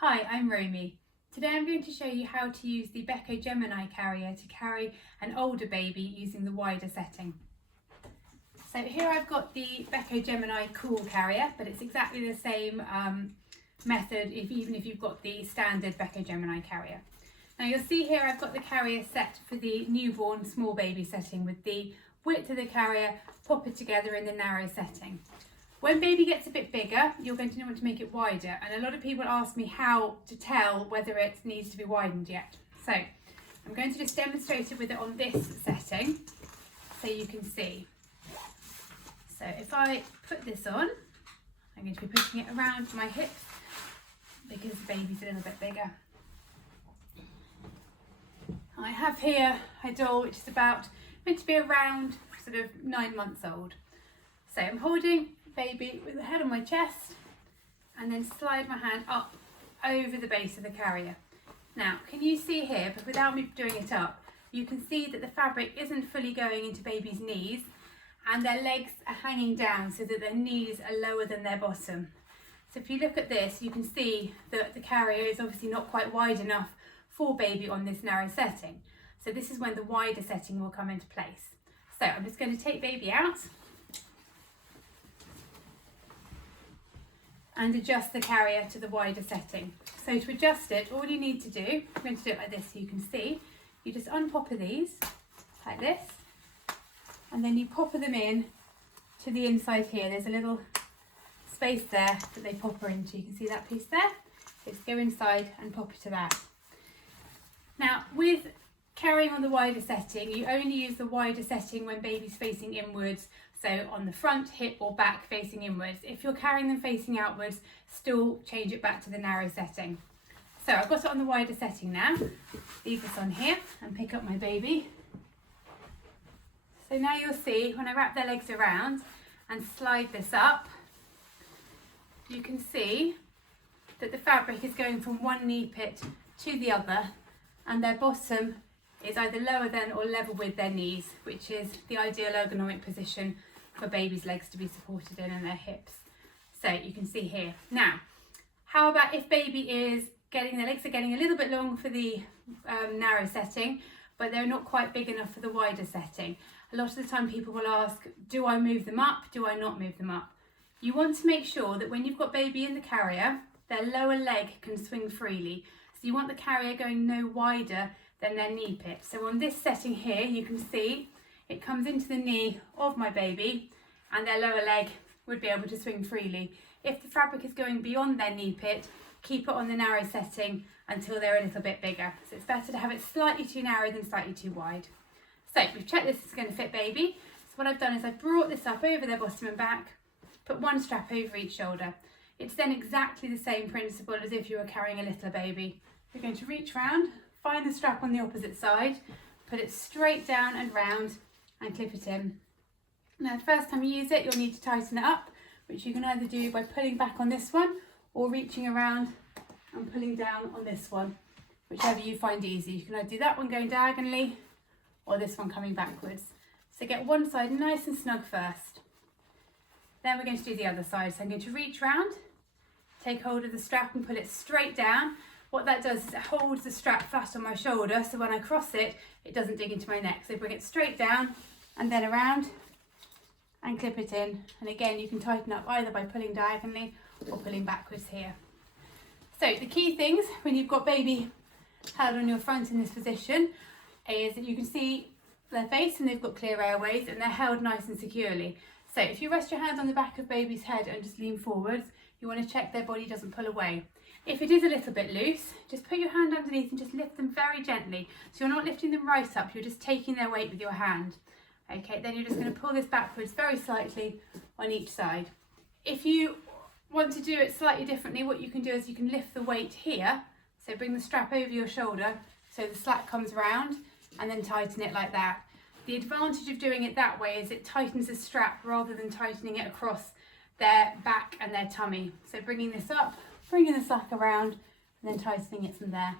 Hi, I'm Roamy. Today I'm going to show you how to use the Beco Gemini carrier to carry an older baby using the wider setting. So here I've got the Beco Gemini Cool carrier, but it's exactly the same method even if you've got the standard Beco Gemini carrier. Now you'll see here I've got the carrier set for the newborn small baby setting with the width of the carrier pop together in the narrow setting. When baby gets a bit bigger, you're going to want to make it wider, and a lot of people ask me how to tell whether it needs to be widened yet. So I'm going to just demonstrate it with it on this setting so you can see. So if I put this on, I'm going to be pushing it around my hips because the baby's a little bit bigger. I have here a doll which is meant to be around sort of 9 months old. So I'm holding baby with the head on my chest and then slide my hand up over the base of the carrier. Now can you see here, but without me doing it up, you can see that the fabric isn't fully going into baby's knees and their legs are hanging down so that their knees are lower than their bottom. So if you look at this, you can see that the carrier is obviously not quite wide enough for baby on this narrow setting. So this is when the wider setting will come into place. So I'm just going to take baby out and adjust the carrier to the wider setting. So to adjust it, all you need to do, I'm going to do it like this so you can see, you just unpopper these like this, and then you popper them in to the inside here. There's a little space there that they popper into. You can see that piece there. Just go inside and pop it to that. Now with carrying on the wider setting, you only use the wider setting when baby's facing inwards, so on the front, hip or back facing inwards. If you're carrying them facing outwards, still change it back to the narrow setting. So I've got it on the wider setting now. Leave this on here and pick up my baby. So now you'll see when I wrap their legs around and slide this up, you can see that the fabric is going from one knee pit to the other, and their bottom is either lower than or level with their knees, which is the ideal ergonomic position for baby's legs to be supported in and their hips. So you can see here. Now, how about if baby is their legs are getting a little bit long for the narrow setting, but they're not quite big enough for the wider setting? A lot of the time people will ask, do I move them up? Do I not move them up? You want to make sure that when you've got baby in the carrier, their lower leg can swing freely. So you want the carrier going no wider than their knee pit. So on this setting here, you can see it comes into the knee of my baby and their lower leg would be able to swing freely. If the fabric is going beyond their knee pit, keep it on the narrow setting until they're a little bit bigger. So it's better to have it slightly too narrow than slightly too wide. So we've checked this is going to fit baby. So what I've done is I've brought this up over their bottom and back, put one strap over each shoulder. It's then exactly the same principle as if you were carrying a little baby. You're going to reach round, find the strap on the opposite side, put it straight down and round and clip it in. Now the first time you use it, you'll need to tighten it up, which you can either do by pulling back on this one or reaching around and pulling down on this one, whichever you find easy. You can either do that one going diagonally or this one coming backwards. So get one side nice and snug first. Then we're going to do the other side. So I'm going to reach round, take hold of the strap and pull it straight down. What that does is it holds the strap flat on my shoulder, so when I cross it, it doesn't dig into my neck. So bring it straight down and then around and clip it in. And again, you can tighten up either by pulling diagonally or pulling backwards here. So the key things when you've got baby held on your front in this position is that you can see their face and they've got clear airways and they're held nice and securely. So if you rest your hands on the back of baby's head and just lean forwards, you want to check their body doesn't pull away. If it is a little bit loose, just put your hand underneath and just lift them very gently. So you're not lifting them right up, you're just taking their weight with your hand. Okay, then you're just going to pull this backwards very slightly on each side. If you want to do it slightly differently, what you can do is you can lift the weight here. So bring the strap over your shoulder so the slack comes round and then tighten it like that. The advantage of doing it that way is it tightens the strap rather than tightening it across their back and their tummy. So bringing this up, bringing the slack around and then tightening it from there.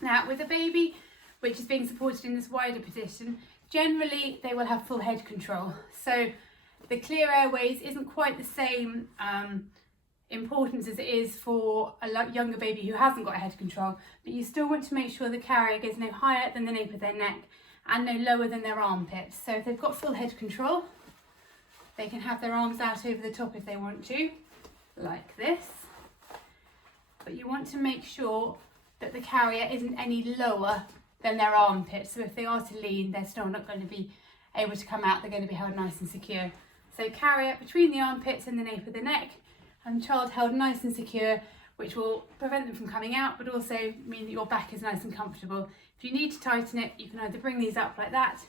Now with a baby which is being supported in this wider position, generally they will have full head control. So the clear airways isn't quite the same importance as it is for a younger baby who hasn't got a head control, but you still want to make sure the carrier goes no higher than the nape of their neck and no lower than their armpits. So if they've got full head control, they can have their arms out over the top if they want to, like this. But you want to make sure that the carrier isn't any lower than their armpits. So if they are to lean, they're still not going to be able to come out, they're going to be held nice and secure. So carrier between the armpits and the nape of the neck, and child held nice and secure, which will prevent them from coming out, but also mean that your back is nice and comfortable. If you need to tighten it, you can either bring these up like that,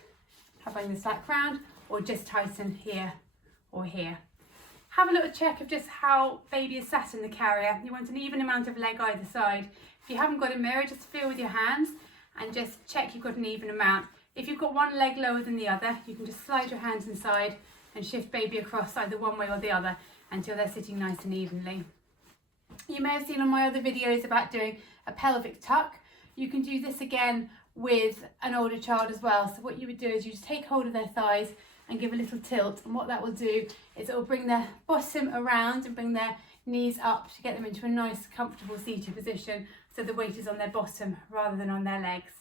having the slack round, or just tighten here or here. Have a little check of just how baby is sat in the carrier. You want an even amount of leg either side. If you haven't got a mirror, just feel with your hands and just check you've got an even amount. If you've got one leg lower than the other, you can just slide your hands inside and shift baby across either one way or the other until they're sitting nice and evenly. You may have seen on my other videos about doing a pelvic tuck. You can do this again with an older child as well. So what you would do is you just take hold of their thighs and give a little tilt, and what that will do is it will bring their bottom around and bring their knees up to get them into a nice comfortable seated position, so the weight is on their bottom rather than on their legs.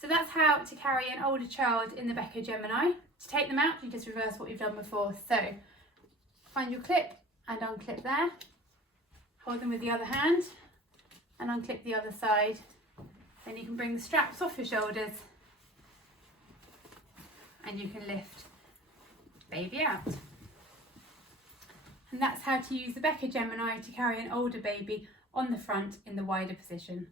So that's how to carry an older child in the Beco Gemini. To take them out, you just reverse what you've done before. So find your clip and unclip there, hold them with the other hand and unclip the other side. Then you can bring the straps off your shoulders and you can lift baby out. And that's how to use the Beco Gemini to carry an older baby on the front in the wider position.